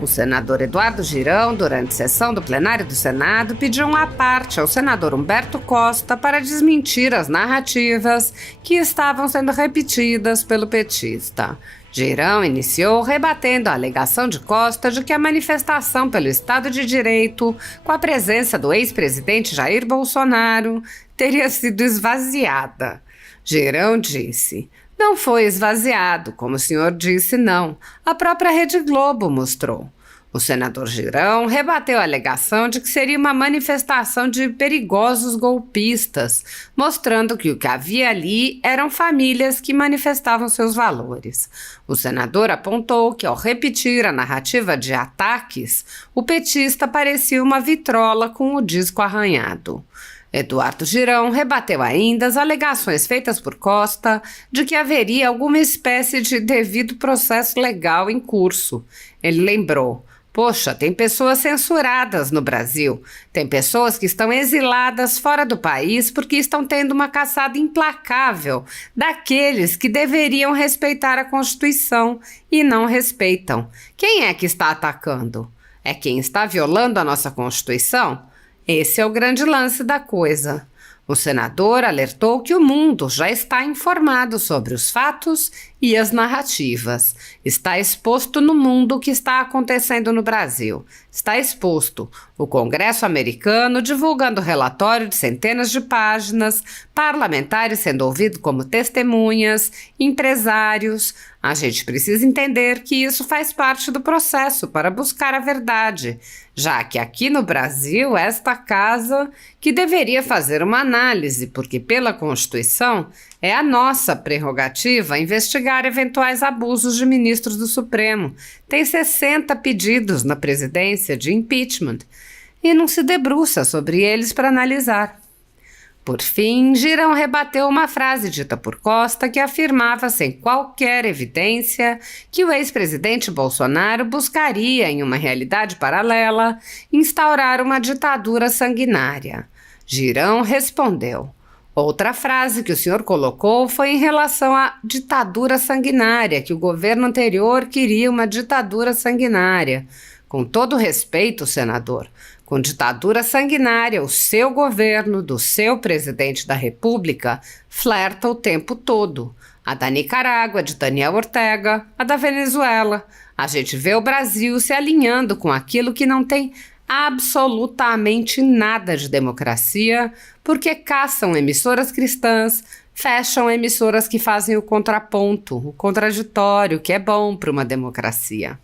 O senador Eduardo Girão, durante sessão do plenário do Senado, pediu uma parte ao senador Humberto Costa para desmentir as narrativas que estavam sendo repetidas pelo petista. Girão iniciou rebatendo a alegação de Costa de que a manifestação pelo Estado de Direito, com a presença do ex-presidente Jair Bolsonaro, teria sido esvaziada. Girão disse: "Não foi esvaziado, como o senhor disse, não. A própria Rede Globo mostrou." O senador Girão rebateu a alegação de que seria uma manifestação de perigosos golpistas, mostrando que o que havia ali eram famílias que manifestavam seus valores. O senador apontou que, ao repetir a narrativa de ataques, o petista parecia uma vitrola com o disco arranhado. Eduardo Girão rebateu ainda as alegações feitas por Costa de que haveria alguma espécie de devido processo legal em curso. Ele lembrou: "Poxa, tem pessoas censuradas no Brasil. Tem pessoas que estão exiladas fora do país porque estão tendo uma caçada implacável daqueles que deveriam respeitar a Constituição e não respeitam. Quem é que está atacando? É quem está violando a nossa Constituição? Esse é o grande lance da coisa." O senador alertou que o mundo já está informado sobre os fatos e as narrativas. Está exposto no mundo o que está acontecendo no Brasil. Está exposto o Congresso americano divulgando relatório de centenas de páginas, parlamentares sendo ouvidos como testemunhas, empresários. A gente precisa entender que isso faz parte do processo para buscar a verdade, já que aqui no Brasil, esta casa que deveria fazer uma análise, porque pela Constituição é a nossa prerrogativa investigar eventuais abusos de ministros do Supremo. Tem 60 pedidos na presidência de impeachment e não se debruça sobre eles para analisar. Por fim, Girão rebateu uma frase dita por Costa que afirmava sem qualquer evidência que o ex-presidente Bolsonaro buscaria, em uma realidade paralela, instaurar uma ditadura sanguinária. Girão respondeu: "Outra frase que o senhor colocou foi em relação à ditadura sanguinária, que o governo anterior queria uma ditadura sanguinária. Com todo respeito, senador, com ditadura sanguinária, o seu governo, do seu presidente da República, flerta o tempo todo. A da Nicarágua, de Daniel Ortega, a da Venezuela. A gente vê o Brasil se alinhando com aquilo que não tem absolutamente nada de democracia, porque caçam emissoras cristãs, fecham emissoras que fazem o contraponto, o contraditório, que é bom para uma democracia."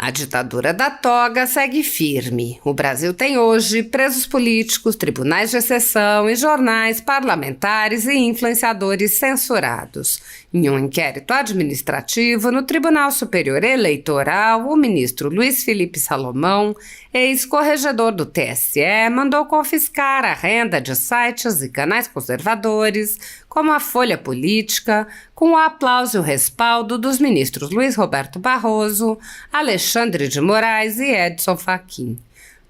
A ditadura da toga segue firme. O Brasil tem hoje presos políticos, tribunais de exceção e jornais, parlamentares e influenciadores censurados. Em um inquérito administrativo no Tribunal Superior Eleitoral, o ministro Luiz Felipe Salomão, ex-corregedor do TSE, mandou confiscar a renda de sites e canais conservadores, como a Folha Política, com o aplauso e o respaldo dos ministros Luiz Roberto Barroso, Alexandre de Moraes e Edson Fachin.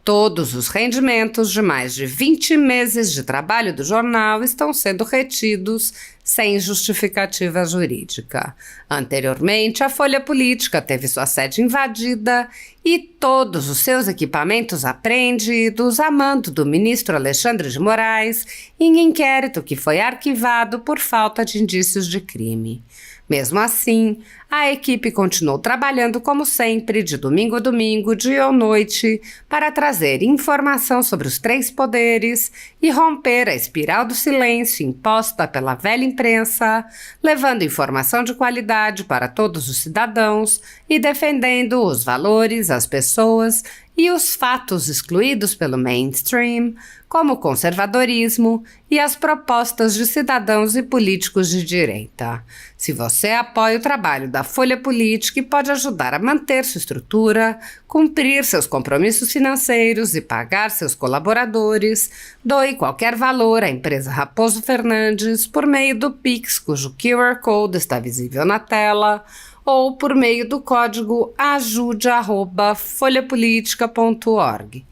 Todos os rendimentos de mais de 20 meses de trabalho do jornal estão sendo retidos sem justificativa jurídica. Anteriormente, a Folha Política teve sua sede invadida e todos os seus equipamentos apreendidos a mando do ministro Alexandre de Moraes em inquérito que foi arquivado por falta de indícios de crime. Mesmo assim, a equipe continuou trabalhando como sempre, de domingo a domingo, dia ou noite, para trazer informação sobre os três poderes e romper a espiral do silêncio imposta pela velha imprensa, levando informação de qualidade para todos os cidadãos e defendendo os valores, as pessoas e os fatos excluídos pelo mainstream, como o conservadorismo e as propostas de cidadãos e políticos de direita. Se você apoia o trabalho da Folha Política e pode ajudar a manter sua estrutura, cumprir seus compromissos financeiros e pagar seus colaboradores, doe qualquer valor à empresa Raposo Fernandes por meio do Pix, cujo QR Code está visível na tela, ou por meio do código ajude@folhapolitica.org.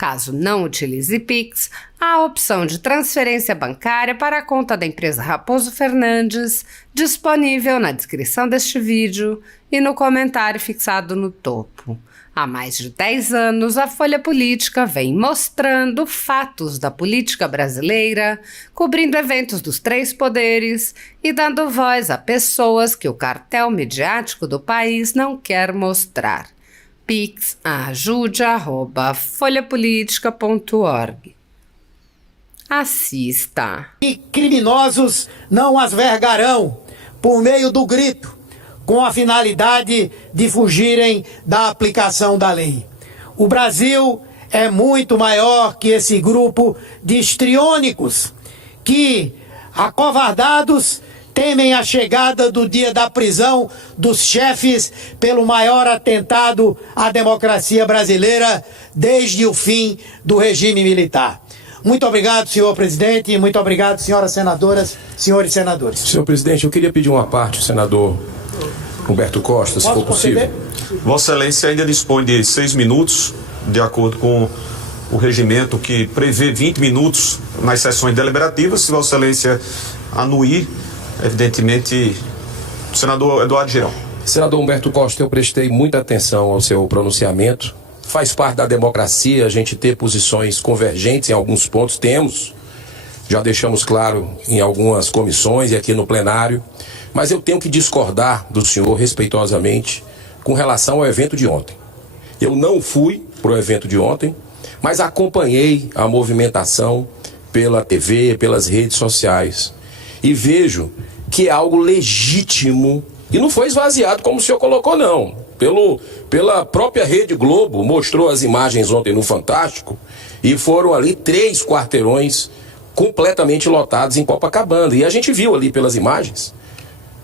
Caso não utilize Pix, há a opção de transferência bancária para a conta da empresa Raposo Fernandes, disponível na descrição deste vídeo e no comentário fixado no topo. Há mais de 10 anos, a Folha Política vem mostrando fatos da política brasileira, cobrindo eventos dos 3 poderes e dando voz a pessoas que o cartel midiático do país não quer mostrar. Pix ajude@folhapolitica.org. Assista. E criminosos não as vergarão por meio do grito, com a finalidade de fugirem da aplicação da lei. O Brasil é muito maior que esse grupo de histriônicos que, acovardados, temem a chegada do dia da prisão dos chefes pelo maior atentado à democracia brasileira desde o fim do regime militar. Muito obrigado, senhor presidente, e muito obrigado, senhoras senadoras, senhores senadores. Senhor presidente, eu queria pedir uma parte, senador Humberto Costa, se for possível. Vossa Excelência ainda dispõe de 6 minutos, de acordo com o regimento que prevê 20 minutos nas sessões deliberativas. Se Vossa Excelência anuir, evidentemente, o senador Eduardo Girão. Senador Humberto Costa, eu prestei muita atenção ao seu pronunciamento. Faz parte da democracia a gente ter posições convergentes em alguns pontos, temos. Já deixamos claro em algumas comissões e aqui no plenário. Mas eu tenho que discordar do senhor respeitosamente com relação ao evento de ontem. Eu não fui para o evento de ontem, mas acompanhei a movimentação pela TV, pelas redes sociais. E vejo que é algo legítimo e não foi esvaziado como o senhor colocou, não. Pela própria Rede Globo, mostrou as imagens ontem no Fantástico e foram ali 3 quarteirões completamente lotados em Copacabana. E a gente viu ali pelas imagens,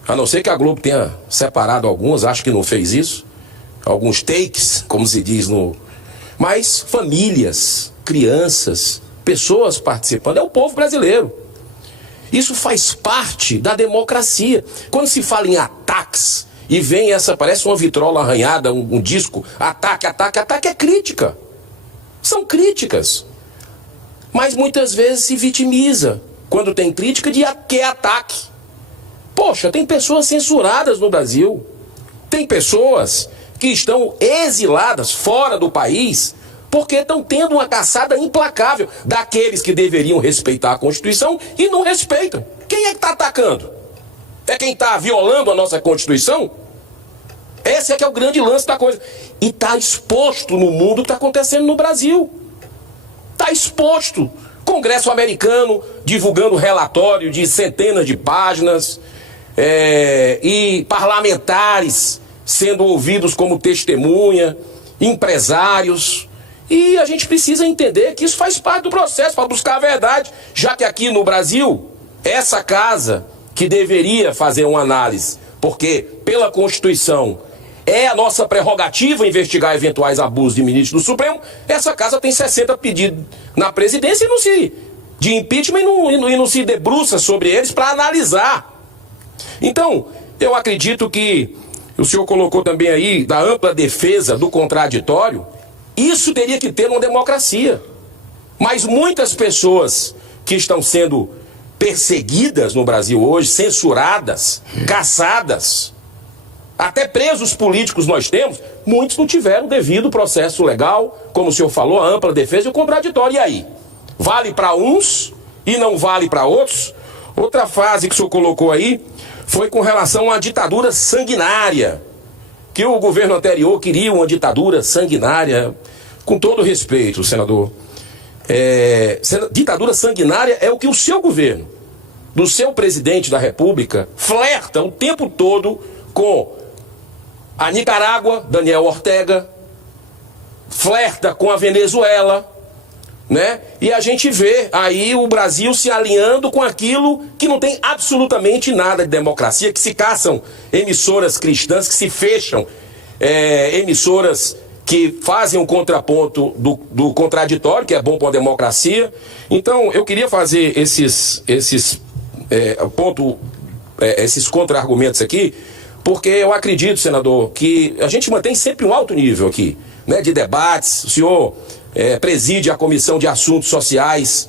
a não ser que a Globo tenha separado algumas, acho que não fez isso, alguns takes, como se diz no... Mas famílias, crianças, pessoas participando, é o povo brasileiro. Isso faz parte da democracia. Quando se fala em ataques e vem essa, parece uma vitrola arranhada, um disco, ataque é crítica. São críticas. Mas muitas vezes se vitimiza quando tem crítica de que é ataque. Poxa, tem pessoas censuradas no Brasil. Tem pessoas que estão exiladas fora do país porque estão tendo uma caçada implacável daqueles que deveriam respeitar a Constituição e não respeitam. Quem é que está atacando? É quem está violando a nossa Constituição? Esse é que é o grande lance da coisa. E está exposto no mundo o que está acontecendo no Brasil. Está exposto. Congresso americano divulgando relatório de centenas de páginas, e parlamentares sendo ouvidos como testemunha, empresários. E a gente precisa entender que isso faz parte do processo para buscar a verdade, já que aqui no Brasil, essa casa que deveria fazer uma análise, porque pela Constituição é a nossa prerrogativa investigar eventuais abusos de ministros do Supremo, essa casa tem 60 pedidos na presidência e não se, de impeachment e não se debruça sobre eles para analisar. Então, eu acredito que o senhor colocou também aí da ampla defesa do contraditório. Isso teria que ter uma democracia. Mas muitas pessoas que estão sendo perseguidas no Brasil hoje, censuradas, caçadas, até presos políticos nós temos, muitos não tiveram o devido processo legal, como o senhor falou, a ampla defesa e o contraditório. E aí? Vale para uns e não vale para outros? Outra frase que o senhor colocou aí foi com relação à ditadura sanguinária, que o governo anterior queria uma ditadura sanguinária. Com todo respeito, senador, ditadura sanguinária é o que o seu governo, do seu presidente da República, flerta o tempo todo com a Nicarágua, Daniel Ortega, flerta com a Venezuela, né? E a gente vê aí o Brasil se alinhando com aquilo que não tem absolutamente nada de democracia, que se caçam emissoras cristãs, que se fecham emissoras que fazem um contraponto do contraditório, que é bom para a democracia. Então, eu queria fazer esses contra-argumentos aqui, porque eu acredito, senador, que a gente mantém sempre um alto nível aqui, né, de debates. O senhor preside a Comissão de Assuntos Sociais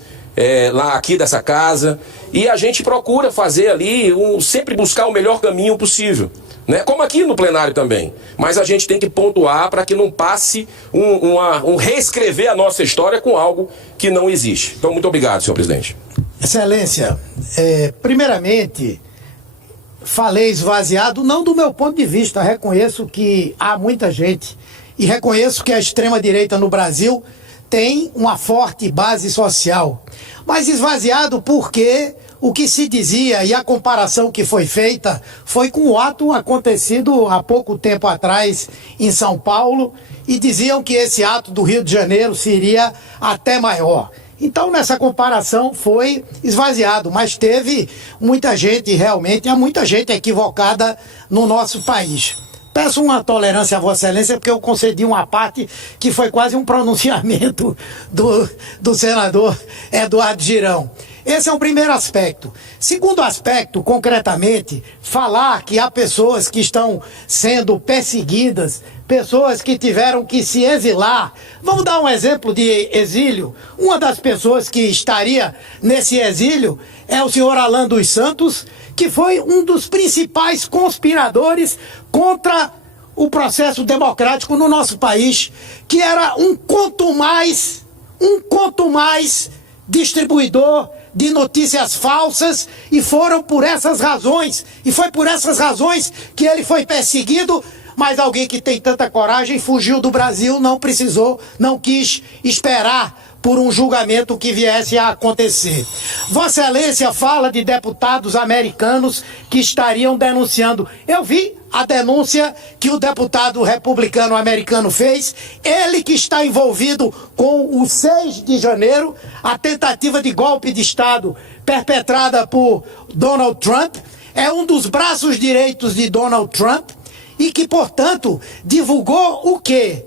lá aqui dessa casa, e a gente procura fazer ali, sempre buscar o melhor caminho possível, né? Como aqui no plenário também. Mas a gente tem que pontuar para que não passe um reescrever a nossa história com algo que não existe. Então, muito obrigado, senhor presidente. Excelência, primeiramente, falei esvaziado, não do meu ponto de vista, reconheço que há muita gente, e reconheço que a extrema-direita no Brasil tem uma forte base social, mas esvaziado porque o que se dizia e a comparação que foi feita foi com o ato acontecido há pouco tempo atrás em São Paulo, e diziam que esse ato do Rio de Janeiro seria até maior. Então, nessa comparação foi esvaziado, mas teve muita gente, realmente, há muita gente equivocada no nosso país. Peço uma tolerância a Vossa Excelência, porque eu concedi uma parte que foi quase um pronunciamento do senador Eduardo Girão. Esse é o primeiro aspecto. Segundo aspecto, concretamente, falar que há pessoas que estão sendo perseguidas, pessoas que tiveram que se exilar. Vamos dar um exemplo de exílio. Uma das pessoas que estaria nesse exílio é o senhor Alan dos Santos, que foi um dos principais conspiradores contra o processo democrático no nosso país, que era um quanto mais distribuidor de notícias falsas, e foram por essas razões, e foi por essas razões que ele foi perseguido. Mas alguém que tem tanta coragem fugiu do Brasil, não precisou, não quis esperar por um julgamento que viesse a acontecer. Vossa Excelência fala de deputados americanos que estariam denunciando. Eu vi a denúncia que o deputado republicano americano fez, ele que está envolvido com o 6 de janeiro, a tentativa de golpe de Estado perpetrada por Donald Trump, é um dos braços direitos de Donald Trump, e que, portanto, divulgou o quê?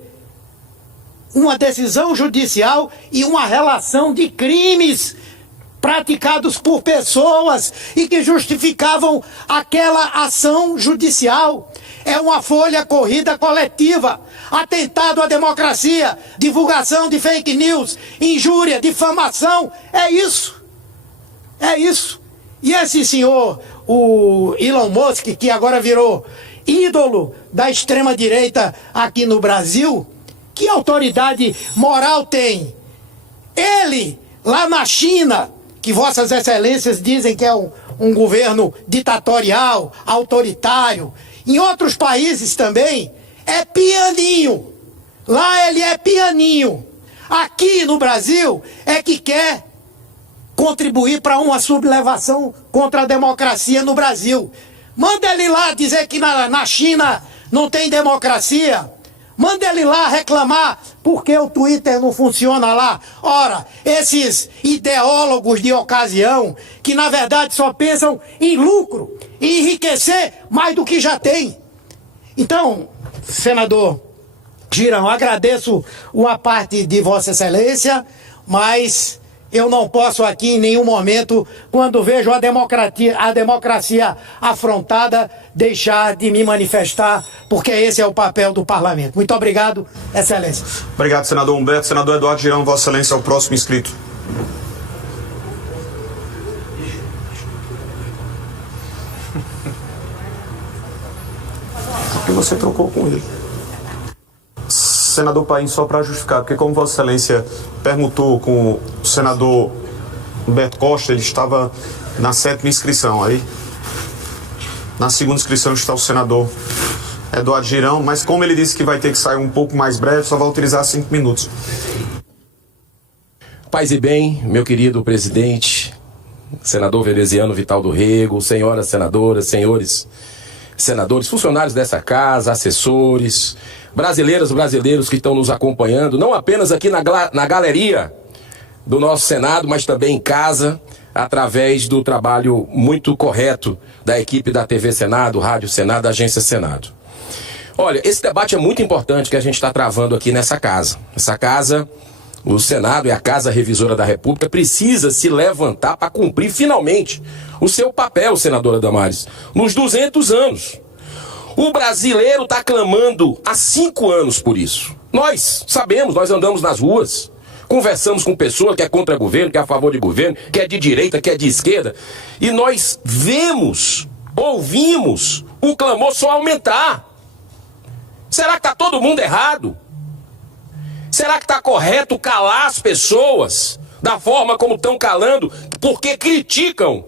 Uma decisão judicial e uma relação de crimes praticados por pessoas e que justificavam aquela ação judicial. É uma folha corrida coletiva, atentado à democracia, divulgação de fake news, injúria, difamação. É isso. É isso. E esse senhor, o Elon Musk, que agora virou ídolo da extrema-direita aqui no Brasil, que autoridade moral tem? Ele, lá na China, que Vossas Excelências dizem que é um governo ditatorial, autoritário, em outros países também, é pianinho. Lá ele é pianinho. Aqui no Brasil é que quer contribuir para uma sublevação contra a democracia no Brasil. Manda ele lá dizer que na China não tem democracia. Manda ele lá reclamar porque o Twitter não funciona lá. Ora, esses ideólogos de ocasião, que na verdade só pensam em lucro, em enriquecer mais do que já tem. Então, senador Girão, agradeço uma parte de Vossa Excelência, mas eu não posso aqui em nenhum momento, quando vejo a democracia afrontada, deixar de me manifestar, porque esse é o papel do parlamento. Muito obrigado, Excelência. Obrigado, senador Humberto. Senador Eduardo Girão, Vossa Excelência, é o próximo inscrito. Porque você trocou com ele. Senador Paim, só para justificar, porque como Vossa Excelência permutou com o senador Humberto Costa, ele estava na 7ª inscrição. Aí, na 2ª inscrição está o senador Eduardo Girão, mas como ele disse que vai ter que sair um pouco mais breve, só vai utilizar 5 minutos. Paz e bem, meu querido presidente, senador veneziano Vital do Rego, senhoras senadoras, senhores senadores, funcionários dessa casa, assessores, brasileiras e brasileiros que estão nos acompanhando, não apenas aqui na galeria do nosso Senado, mas também em casa, através do trabalho muito correto da equipe da TV Senado, Rádio Senado, da Agência Senado. Olha, esse debate é muito importante que a gente está travando aqui nessa casa. Essa casa, o Senado e a Casa Revisora da República, precisa se levantar para cumprir finalmente o seu papel, senadora Damares, nos 200 anos. O brasileiro está clamando há 5 anos por isso. Nós sabemos, nós andamos nas ruas, conversamos com pessoas que é contra governo, que é a favor de governo, que é de direita, que é de esquerda, e nós vemos, ouvimos o clamor só aumentar. Será que está todo mundo errado? Será que está correto calar as pessoas da forma como estão calando, porque criticam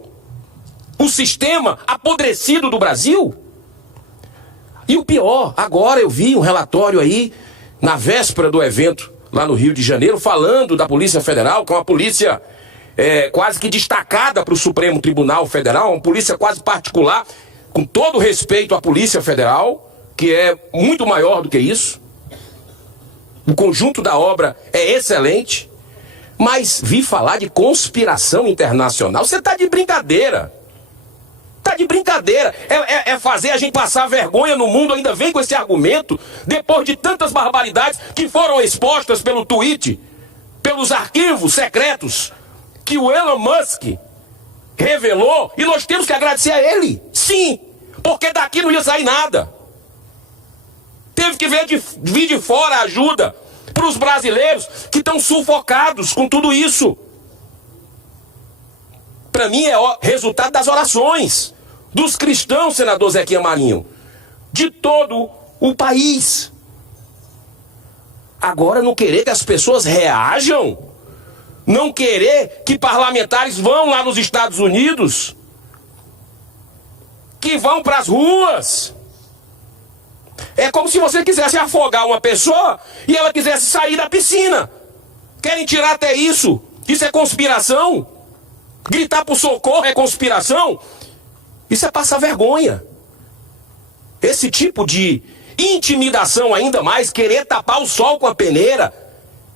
o sistema apodrecido do Brasil? E o pior, agora eu vi um relatório aí, na véspera do evento, lá no Rio de Janeiro, falando da Polícia Federal, que é uma polícia quase que destacada para o Supremo Tribunal Federal, uma polícia quase particular, com todo respeito à Polícia Federal, que é muito maior do que isso. O conjunto da obra é excelente, mas vi falar de conspiração internacional. Você está de brincadeira. Está de brincadeira. É fazer a gente passar vergonha no mundo, ainda vem com esse argumento, depois de tantas barbaridades que foram expostas pelo tweet, pelos arquivos secretos que o Elon Musk revelou, e nós temos que agradecer a ele. Sim, porque daqui não ia sair nada. Teve que vir de fora a ajuda para os brasileiros que estão sufocados com tudo isso. Para mim é resultado das orações dos cristãos, senador Zequinha Marinho, de todo o país. Agora não querer que as pessoas reajam, não querer que parlamentares vão lá nos Estados Unidos, que vão para as ruas. É como se você quisesse afogar uma pessoa e ela quisesse sair da piscina. Querem tirar até isso. Isso é conspiração. Gritar por socorro é conspiração. Isso é passar vergonha. Esse tipo de intimidação, ainda mais, querer tapar o sol com a peneira,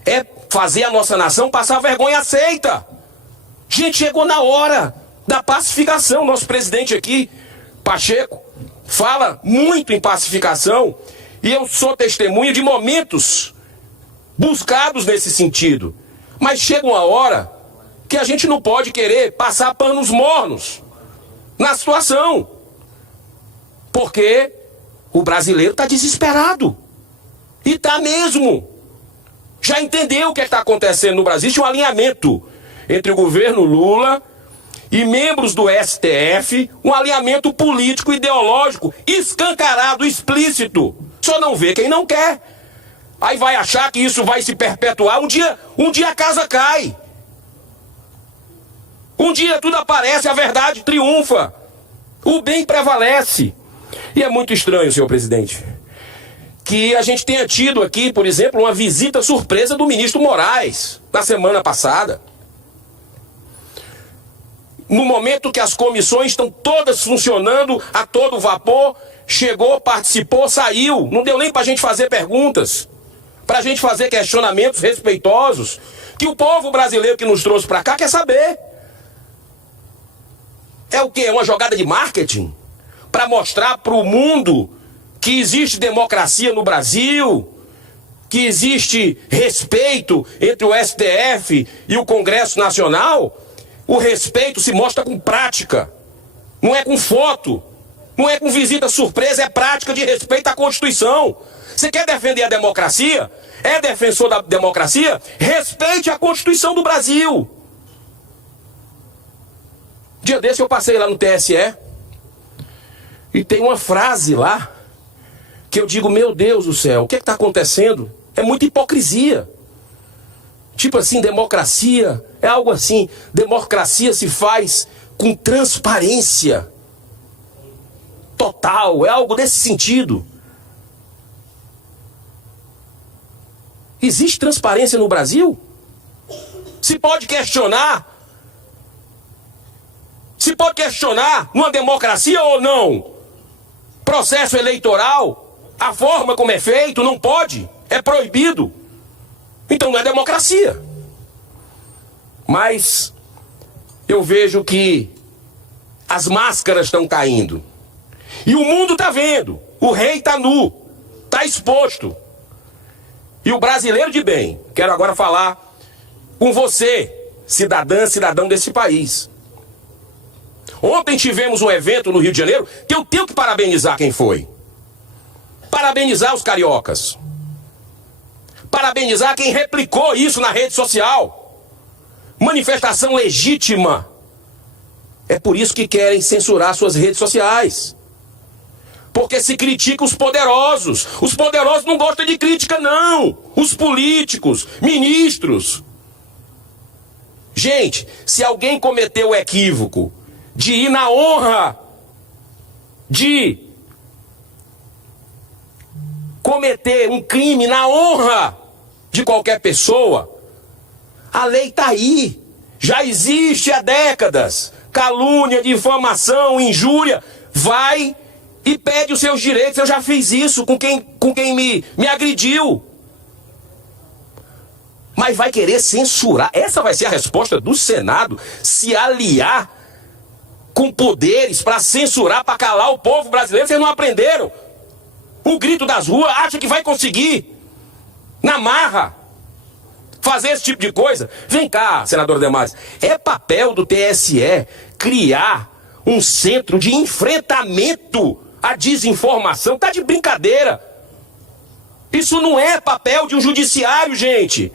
é fazer a nossa nação passar vergonha. Aceita. Gente, chegou na hora da pacificação. Nosso presidente aqui, Pacheco, fala muito em pacificação, e eu sou testemunha de momentos buscados nesse sentido. Mas chega uma hora que a gente não pode querer passar panos mornos na situação, porque o brasileiro está desesperado, e está mesmo. Já entendeu o que está acontecendo no Brasil? Existe um alinhamento entre o governo Lula e membros do STF, um alinhamento político, ideológico, escancarado, explícito. Só não vê quem não quer. Aí vai achar que isso vai se perpetuar. Um dia a casa cai. Um dia tudo aparece, a verdade triunfa. O bem prevalece. E é muito estranho, senhor presidente, que a gente tenha tido aqui, por exemplo, uma visita surpresa do ministro Moraes, na semana passada. No momento que as comissões estão todas funcionando a todo vapor, chegou, participou, saiu. Não deu nem para a gente fazer perguntas, para a gente fazer questionamentos respeitosos, que o povo brasileiro que nos trouxe para cá quer saber. É o quê? É uma jogada de marketing? Para mostrar para o mundo que existe democracia no Brasil, que existe respeito entre o STF e o Congresso Nacional? O respeito se mostra com prática, não é com foto, não é com visita surpresa, é prática de respeito à Constituição. Você quer defender a democracia? É defensor da democracia? Respeite a Constituição do Brasil. Dia desse eu passei lá no TSE e tem uma frase lá que eu digo, meu Deus do céu, o que está acontecendo? É muita hipocrisia. Tipo assim, democracia é algo assim, democracia se faz com transparência total, é algo desse sentido. Existe transparência no Brasil? Se pode questionar numa democracia ou não? Processo eleitoral, a forma como é feito, não pode, é proibido. Então não é democracia. Mas eu vejo que as máscaras estão caindo. E o mundo está vendo. O rei está nu, está exposto. E o brasileiro de bem, quero agora falar com você, cidadão desse país. Ontem tivemos um evento no Rio de Janeiro que eu tenho que parabenizar quem foi. parabenizar os cariocas. Parabenizar quem replicou isso na rede social. Manifestação legítima. É por isso que querem censurar suas redes sociais. Porque se critica os poderosos. Os poderosos não gostam de crítica, não. Os políticos, ministros. Gente, se alguém cometeu o equívoco de ir na honra, de cometer um crime na honra de qualquer pessoa, a lei está aí. Já existe há décadas. Calúnia, difamação, injúria. Vai e pede os seus direitos. Eu já fiz isso com quem me agrediu. Mas vai querer censurar. Essa vai ser a resposta do Senado. Se aliar com poderes para censurar, para calar o povo brasileiro. Vocês não aprenderam? O grito das ruas acha que vai conseguir, na marra, fazer esse tipo de coisa? Vem cá, senador Demares. É papel do TSE criar um centro de enfrentamento à desinformação. Tá de brincadeira. Isso não é papel de um judiciário, gente.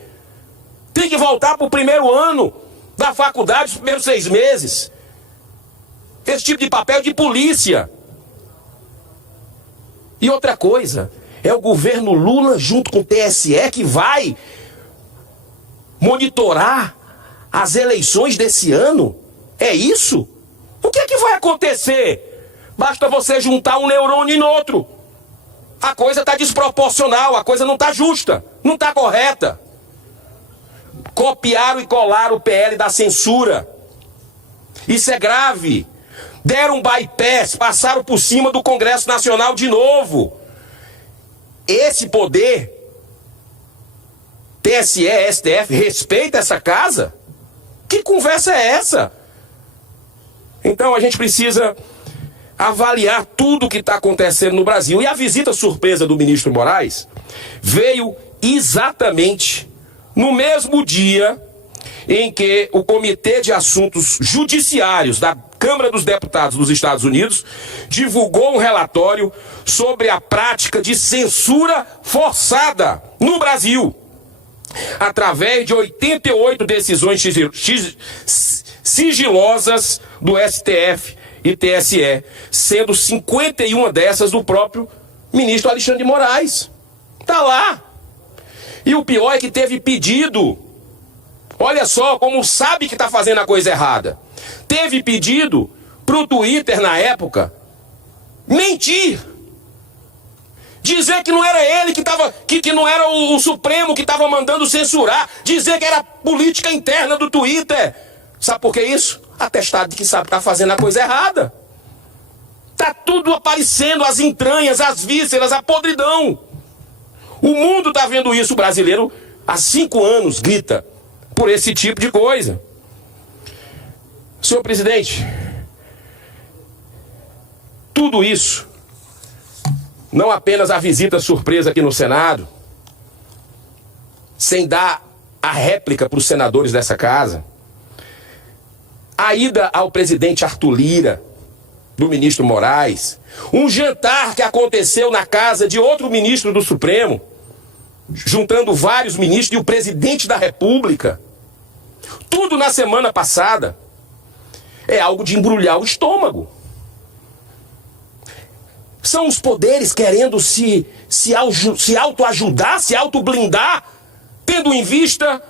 Tem que voltar para o primeiro ano da faculdade, os primeiros 6 meses. Esse tipo de papel é de polícia. E outra coisa, é o governo Lula junto com o TSE que vai monitorar as eleições desse ano? É isso? O que é que vai acontecer? Basta você juntar um neurônio em outro. A coisa está desproporcional, a coisa não está justa, não está correta. Copiaram e colaram o PL da censura. Isso é grave. Deram um bypass, passaram por cima do Congresso Nacional de novo. Esse poder, TSE, STF, respeita essa casa? Que conversa é essa? Então a gente precisa avaliar tudo o que está acontecendo no Brasil. E a visita surpresa do ministro Moraes veio exatamente no mesmo dia em que o Comitê de Assuntos Judiciários da Câmara dos Deputados dos Estados Unidos divulgou um relatório sobre a prática de censura forçada no Brasil, através de 88 decisões sigilosas do STF e TSE, sendo 51 dessas do próprio ministro Alexandre de Moraes. Tá lá. E o pior é que teve pedido. Olha só como sabe que está fazendo a coisa errada. Teve pedido para o Twitter na época mentir. Dizer que não era ele que estava, que não era o Supremo que estava mandando censurar. Dizer que era política interna do Twitter. Sabe por que isso? Atestado de que sabe que está fazendo a coisa errada. Está tudo aparecendo, as entranhas, as vísceras, a podridão. O mundo está vendo isso, o brasileiro há 5 anos grita por esse tipo de coisa. Senhor presidente, tudo isso, não apenas a visita surpresa aqui no Senado, sem dar a réplica para os senadores dessa casa, a ida ao presidente Arthur Lira, do ministro Moraes, um jantar que aconteceu na casa de outro ministro do Supremo, juntando vários ministros e o presidente da República, tudo na semana passada, é algo de embrulhar o estômago. São os poderes querendo se autoajudar, se autoblindar, tendo em vista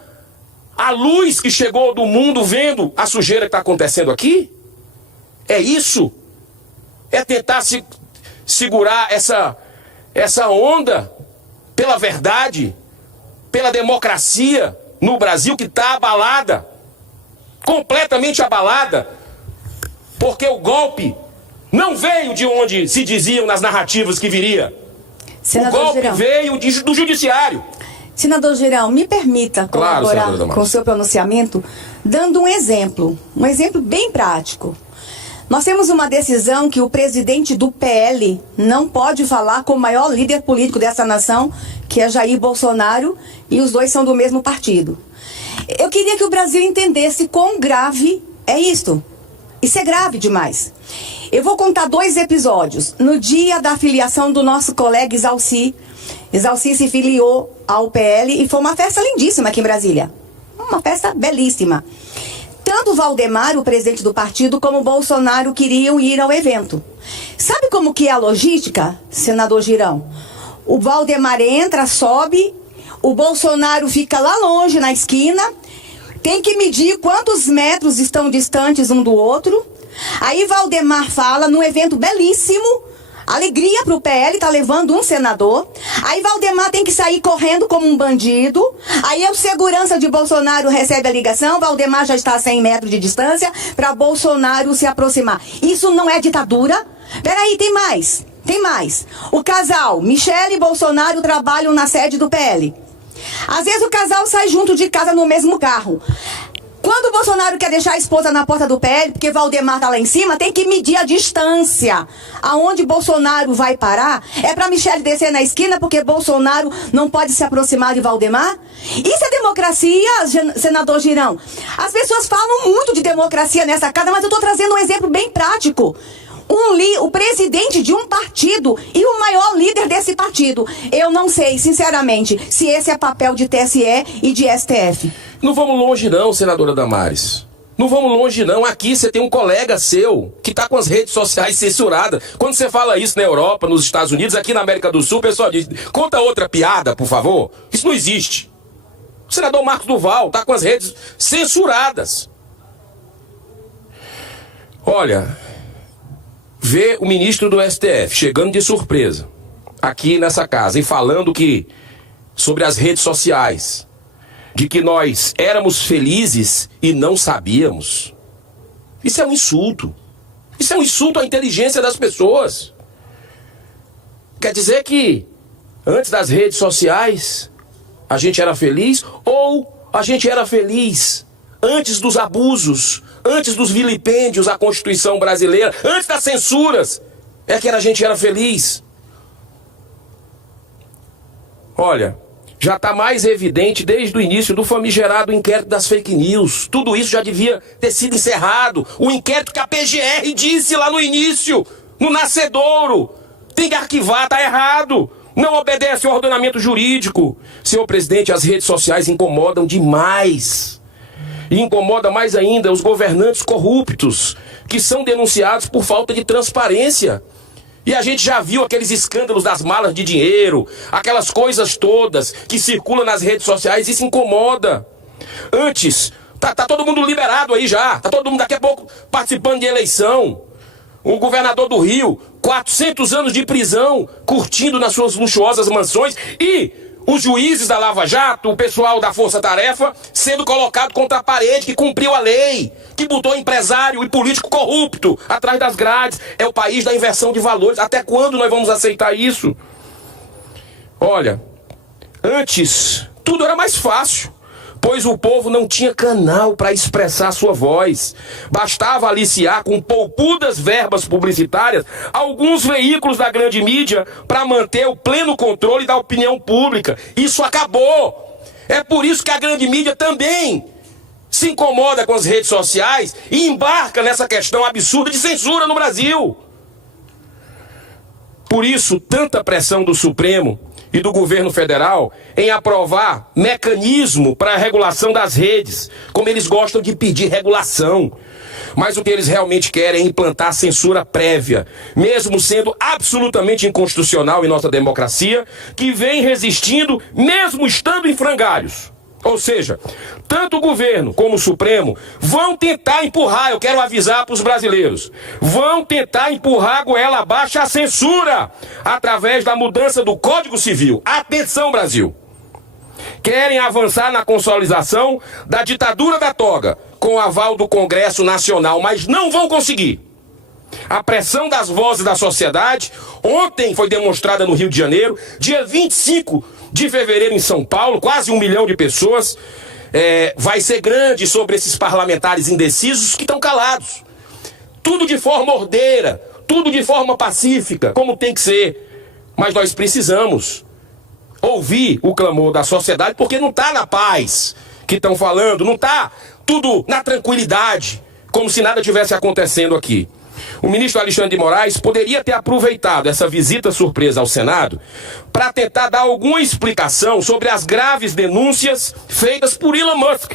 a luz que chegou do mundo, vendo a sujeira que está acontecendo aqui? É isso? É tentar segurar essa onda pela verdade, pela democracia no Brasil que está abalada, completamente abalada, porque o golpe não veio de onde se diziam nas narrativas que viria. Senador o golpe Girão. veio do judiciário. Senador Girão, me permita colaborar com o seu pronunciamento, dando um exemplo bem prático. Nós temos uma decisão que o presidente do PL não pode falar com o maior líder político dessa nação, que é Jair Bolsonaro, e os dois são do mesmo partido. Eu queria que o Brasil entendesse quão grave é isto. Isso é grave demais. Eu vou contar 2 episódios. No dia da filiação do nosso colega Exalci se filiou ao PL e foi uma festa lindíssima aqui em Brasília. Uma festa belíssima. Tanto Valdemar, o presidente do partido, como o Bolsonaro queriam ir ao evento. Sabe como que é a logística, senador Girão? O Valdemar entra, sobe, o Bolsonaro fica lá longe, na esquina, tem que medir quantos metros estão distantes um do outro. Aí Valdemar fala num evento belíssimo, alegria pro PL, tá levando um senador. Aí Valdemar tem que sair correndo como um bandido. Aí o segurança de Bolsonaro recebe a ligação, Valdemar já está a 100 metros de distância para Bolsonaro se aproximar. Isso não é ditadura? Peraí, tem mais. O casal, Michele e Bolsonaro, trabalham na sede do PL. Às vezes o casal sai junto de casa no mesmo carro. Quando o Bolsonaro quer deixar a esposa na porta do PL, porque Valdemar tá lá em cima, tem que medir a distância. Aonde Bolsonaro vai parar é para Michele descer na esquina, porque Bolsonaro não pode se aproximar de Valdemar. Isso é democracia, senador Girão. As pessoas falam muito de democracia nessa casa, mas eu tô trazendo um exemplo bem prático. O presidente de um partido e o maior líder desse partido. Eu não sei, sinceramente, se esse é papel de TSE e de STF. Não vamos longe não, senadora Damares. Não vamos longe não. Aqui você tem um colega seu que está com as redes sociais censuradas. Quando você fala isso na Europa, nos Estados Unidos, aqui na América do Sul, o pessoal diz, conta outra piada, por favor. Isso não existe. O senador Marcos Duval está com as redes censuradas. Olha, ver o ministro do STF chegando de surpresa aqui nessa casa e falando que sobre as redes sociais, de que nós éramos felizes e não sabíamos. Isso é um insulto. Isso é um insulto à inteligência das pessoas. Quer dizer que antes das redes sociais a gente era feliz, ou a gente era feliz antes dos abusos, antes dos vilipêndios à Constituição brasileira, antes das censuras, é que a gente era feliz. Olha, já está mais evidente desde o início do famigerado inquérito das fake news. Tudo isso já devia ter sido encerrado. O inquérito que a PGR disse lá no início, no nascedouro. Tem que arquivar, está errado. Não obedece ao ordenamento jurídico. Senhor presidente, as redes sociais incomodam demais. E incomoda mais ainda os governantes corruptos, que são denunciados por falta de transparência. E a gente já viu aqueles escândalos das malas de dinheiro, aquelas coisas todas que circulam nas redes sociais, isso incomoda. Antes, tá todo mundo liberado aí já, tá todo mundo daqui a pouco participando de eleição. O governador do Rio, 400 anos de prisão, curtindo nas suas luxuosas mansões, e os juízes da Lava Jato, o pessoal da Força Tarefa, sendo colocado contra a parede, que cumpriu a lei, que botou empresário e político corrupto atrás das grades. É o país da inversão de valores. Até quando nós vamos aceitar isso? Olha, antes tudo era mais fácil, pois o povo não tinha canal para expressar sua voz. Bastava aliciar com poupudas verbas publicitárias alguns veículos da grande mídia para manter o pleno controle da opinião pública. Isso acabou. É por isso que a grande mídia também se incomoda com as redes sociais e embarca nessa questão absurda de censura no Brasil. Por isso, tanta pressão do Supremo e do governo federal em aprovar mecanismo para a regulação das redes, como eles gostam de pedir regulação. Mas o que eles realmente querem é implantar censura prévia, mesmo sendo absolutamente inconstitucional em nossa democracia, que vem resistindo mesmo estando em frangalhos. Ou seja, tanto o governo como o Supremo vão tentar empurrar, eu quero avisar para os brasileiros, vão tentar empurrar a goela abaixo a censura através da mudança do Código Civil. Atenção, Brasil! Querem avançar na consolidação da ditadura da toga com o aval do Congresso Nacional, mas não vão conseguir. A pressão das vozes da sociedade ontem foi demonstrada no Rio de Janeiro, dia 25 de fevereiro em São Paulo, quase 1 milhão de pessoas. Vai ser grande sobre esses parlamentares indecisos que estão calados. Tudo de forma ordeira, tudo de forma pacífica, como tem que ser. Mas nós precisamos ouvir o clamor da sociedade, porque não está na paz que estão falando, não está tudo na tranquilidade como se nada tivesse acontecendo aqui. O ministro Alexandre de Moraes poderia ter aproveitado essa visita surpresa ao Senado para tentar dar alguma explicação sobre as graves denúncias feitas por Elon Musk.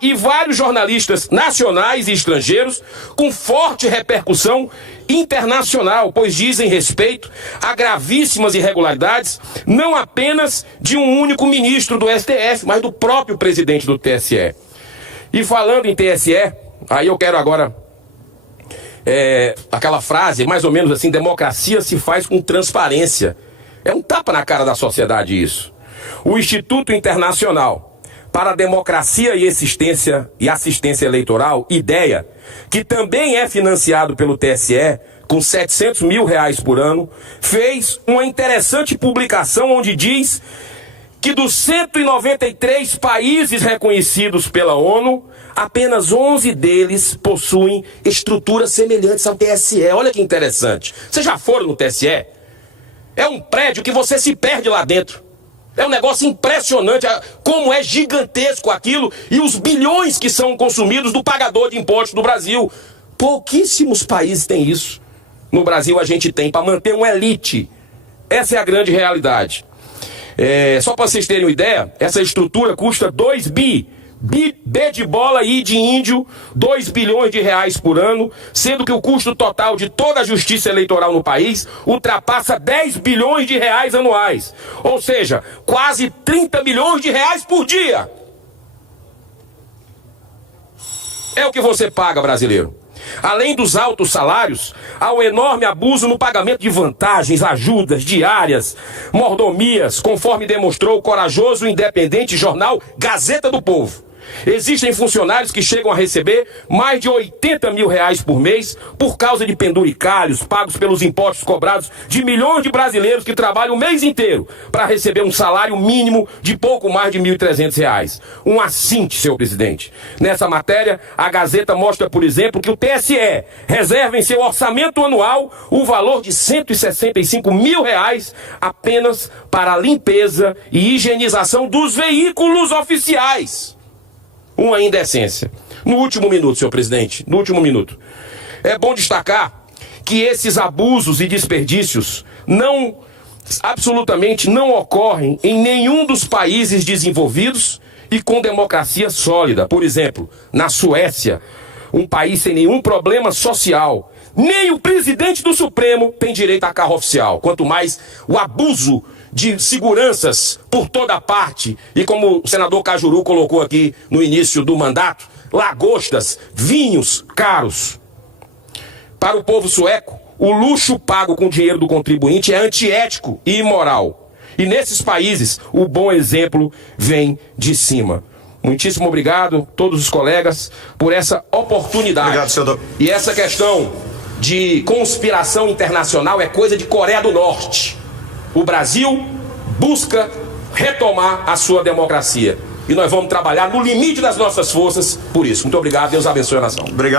E vários jornalistas nacionais e estrangeiros com forte repercussão internacional, pois dizem respeito a gravíssimas irregularidades, não apenas de um único ministro do STF, mas do próprio presidente do TSE. E falando em TSE, aí eu quero agora aquela frase, mais ou menos assim: democracia se faz com transparência. É um tapa na cara da sociedade isso. O Instituto Internacional para a Democracia e Assistência Eleitoral, IDEA, que também é financiado pelo TSE, com R$700 mil por ano, fez uma interessante publicação onde diz que dos 193 países reconhecidos pela ONU, apenas 11 deles possuem estruturas semelhantes ao TSE. Olha que interessante. Vocês já foram no TSE? É um prédio que você se perde lá dentro. É um negócio impressionante, como é gigantesco aquilo e os bilhões que são consumidos do pagador de impostos do Brasil. Pouquíssimos países têm isso. No Brasil a gente tem, para manter uma elite. Essa é a grande realidade. Só para vocês terem uma ideia, essa estrutura custa 2 B de bola e de índio, 2 bilhões de reais por ano, sendo que o custo total de toda a justiça eleitoral no país ultrapassa 10 bilhões de reais anuais. Ou seja, quase 30 milhões de reais por dia. É o que você paga, brasileiro. Além dos altos salários, há um enorme abuso no pagamento de vantagens, ajudas, diárias, mordomias, conforme demonstrou o corajoso e independente jornal Gazeta do Povo. Existem funcionários que chegam a receber mais de 80 mil reais por mês por causa de penduricalhos pagos pelos impostos cobrados de milhões de brasileiros que trabalham o mês inteiro para receber um salário mínimo de pouco mais de R$ 1.300. Um assinte, senhor presidente. Nessa matéria, a Gazeta mostra, por exemplo, que o TSE reserva em seu orçamento anual o valor de R$ 165 mil apenas para a limpeza e higienização dos veículos oficiais. Uma indecência. No último minuto, senhor presidente, no último minuto. É bom destacar que esses abusos e desperdícios absolutamente não ocorrem em nenhum dos países desenvolvidos e com democracia sólida. Por exemplo, na Suécia, um país sem nenhum problema social, nem o presidente do Supremo tem direito a carro oficial. Quanto mais o abuso de seguranças por toda parte, e como o senador Cajuru colocou aqui no início do mandato, lagostas, vinhos caros. Para o povo sueco, o luxo pago com dinheiro do contribuinte é antiético e imoral. E nesses países, o bom exemplo vem de cima. Muitíssimo obrigado, todos os colegas, por essa oportunidade. Obrigado, senador. E essa questão de conspiração internacional é coisa de Coreia do Norte. O Brasil busca retomar a sua democracia. E nós vamos trabalhar no limite das nossas forças por isso. Muito obrigado. Deus abençoe a nação. Obrigado.